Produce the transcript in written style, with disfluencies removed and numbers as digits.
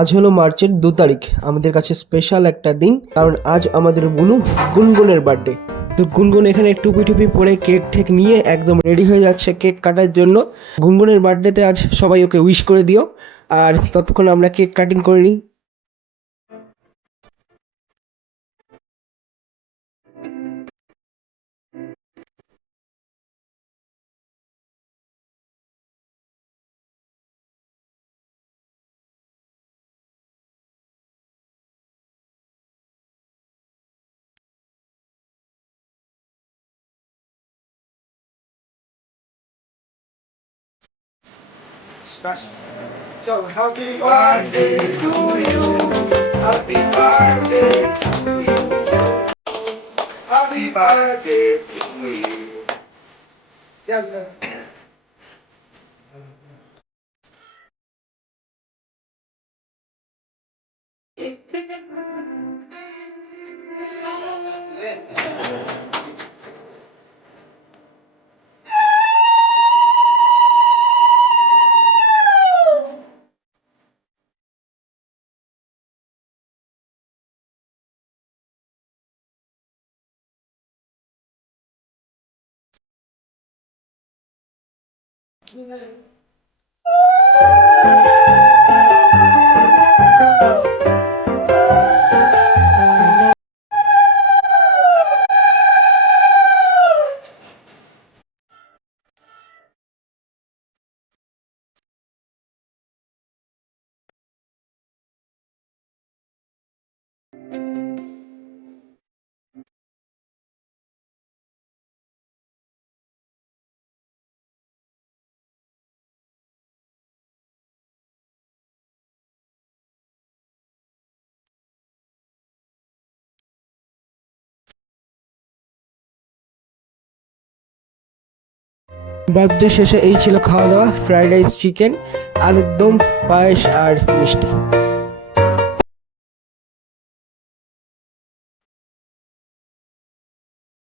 আজ হলো মার্চের 2 তারিখ। আমাদের কাছে স্পেশাল একটা দিন, কারণ আজ আমাদের বুনু গুনগুনের বার্থডে। তো গুনগুন এখানে টুপি টুপি পরে কেক ঠেক নিয়ে একদম রেডি হয়ে যাচ্ছে কেক কাটার জন্য। গুনগুনের বার্থডেতে আজ সবাই ওকে উইশ করে দিও, আর ততক্ষণ আমরা কেক কাটিং করে নিই। So happy birthday to you, happy birthday to you, happy birthday to you. Yeah. Birthday শেষে এই ছিল খাওয়া দাওয়া, ফ্রাইড রাইস, চিকেন, আলুর দম, পায়েস আর মিষ্টি।